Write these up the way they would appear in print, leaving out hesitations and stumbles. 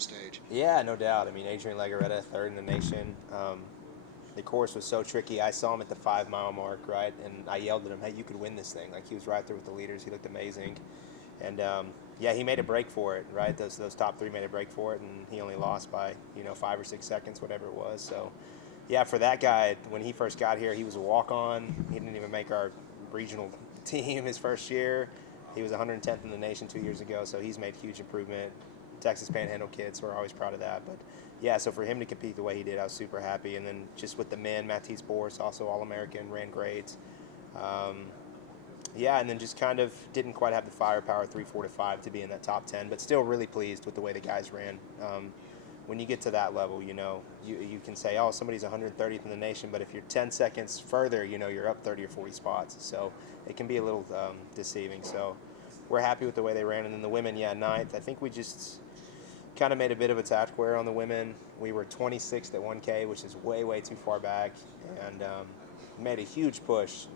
stage. Yeah, no doubt. I mean, Adrian Legarreta, third in the nation. The course was so tricky. I saw him at the 5 mile mark, right? And I yelled at him, hey, you could win this thing. Like, he was right there with the leaders. He looked amazing. And yeah, he made a break for it, right? Those top three made a break for it, and he only lost by 5 or 6 seconds, whatever it was. So yeah, for that guy, when he first got here, he was a walk-on. He didn't even make our regional team his first year. He was 110th in the nation 2 years ago, so he's made huge improvement. Texas Panhandle kids, so we're always proud of that. But yeah, so for him to compete the way he did, I was super happy. And then just with the men, Matisse Boris, also All-American, ran great. Um, yeah, and then just kind of didn't quite have the firepower 3, 4 to 5 to be in that top 10, but still really pleased with the way the guys ran. When you get to that level, you can say, oh, somebody's 130th in the nation, but if you're 10 seconds further, you're up 30 or 40 spots. So it can be a little deceiving. So we're happy with the way they ran. And then the women, yeah, ninth. I think we just kind of made a bit of a tactical error on the women. We were 26th at 1K, which is way, way too far back. And made a huge push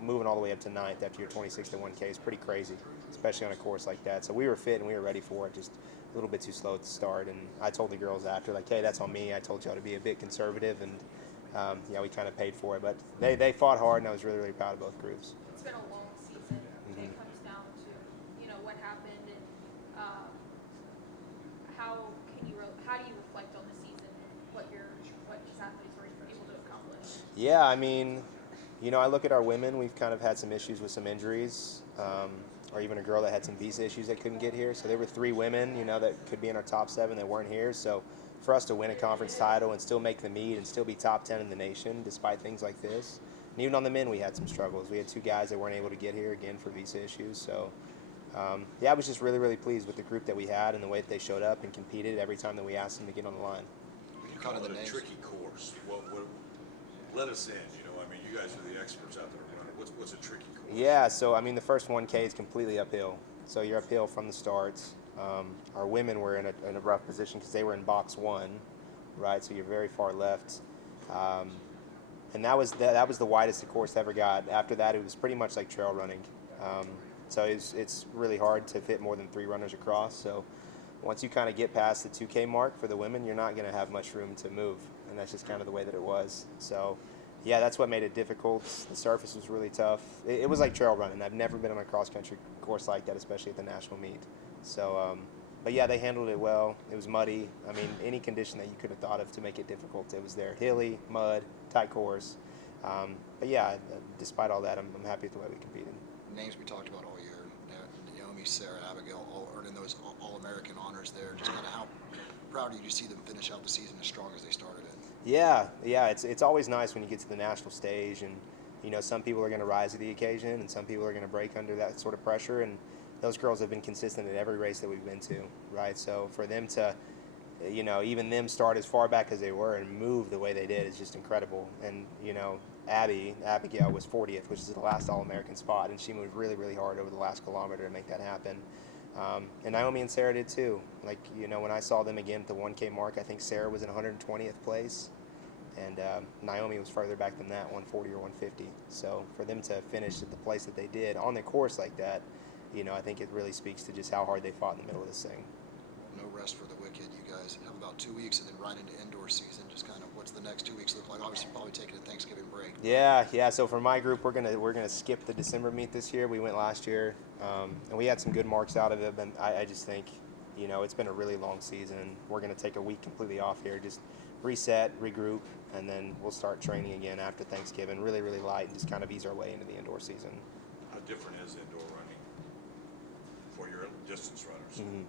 moving all the way up to ninth after you're 26th at 1K is pretty crazy, especially on a course like that. So we were fit and we were ready for it, just a little bit too slow at the start. And I told the girls after, like, hey, that's on me. I told y'all to be a bit conservative, and yeah, we kind of paid for it. But they fought hard, and I was really, really proud of both groups. It's been a long season. It comes down to what happened and um, how do you reflect on the season, what these athletes were able to accomplish. Yeah, I mean, I look at our women. We've kind of had some issues with some injuries, or even a girl that had some visa issues that couldn't get here. So there were 3 women, that could be in our top 7 that weren't here. So for us to win a conference title and still make the meet and still be top 10 in the nation despite things like this, and even on the men we had some struggles. We had 2 guys that weren't able to get here, again, for visa issues. So yeah, I was just really, really pleased with the group that we had and the way that they showed up and competed every time that we asked them to get on the line. You Call call it it a the tricky course. What let us in? You guys are the experts out there running. What's a tricky course? Yeah, so I mean, the first 1K is completely uphill. So you're uphill from the start. Our women were in a rough position because they were in box 1, right? So you're very far left. And that was the widest the course ever got. After that, it was pretty much like trail running. So it's really hard to fit more than 3 runners across. So once you kind of get past the 2K mark for the women, you're not going to have much room to move. And that's just kind of the way that it was. So yeah, that's what made it difficult. The surface was really tough. It was like trail running. I've never been on a cross-country course like that, especially at the national meet. So, but yeah, they handled it well. It was muddy. I mean, any condition that you could have thought of to make it difficult, it was there. Hilly, mud, tight course. But yeah, despite all that, I'm happy with the way we competed. names we talked about all year, Naomi, Sarah, Abigail, all earning those All-American honors there. Just kind of how proud are you to see them finish out the season as strong as they started it? Yeah, it's always nice when you get to the national stage, and some people are going to rise to the occasion, and some people are going to break under that sort of pressure. And those girls have been consistent at every race that we've been to, right? So for them to, even them start as far back as they were and move the way they did is just incredible. And Abigail was 40th, which is the last All-American spot, and she moved really, really hard over the last kilometer to make that happen. And Naomi and Sarah did too. Like, when I saw them again at the 1K mark, I think Sarah was in 120th place, and Naomi was further back than that, 140 or 150. So for them to finish at the place that they did on the course like that, I think it really speaks to just how hard they fought in the middle of this thing. No rest for the wicked. You guys have about 2 weeks and then right into indoor season. Just kind of what's the next 2 weeks look like? Obviously, probably taking a Thanksgiving break. Yeah. So for my group, we're gonna skip the December meet this year. We went last year, and we had some good marks out of it. But I just think, it's been a really long season. We're gonna take a week completely off here, just reset, regroup, and then we'll start training again after Thanksgiving. Really, really light, and just kind of ease our way into the indoor season. How different is indoor running for your distance runners? Mm-hmm.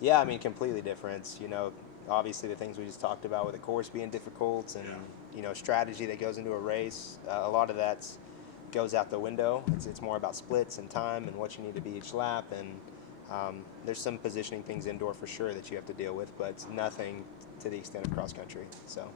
Yeah, I mean, completely different. Obviously the things we just talked about with the course being difficult and, strategy that goes into a race, a lot of that goes out the window. It's more about splits and time and what you need to be each lap. And there's some positioning things indoor for sure that you have to deal with, but it's nothing to the extent of cross country. So.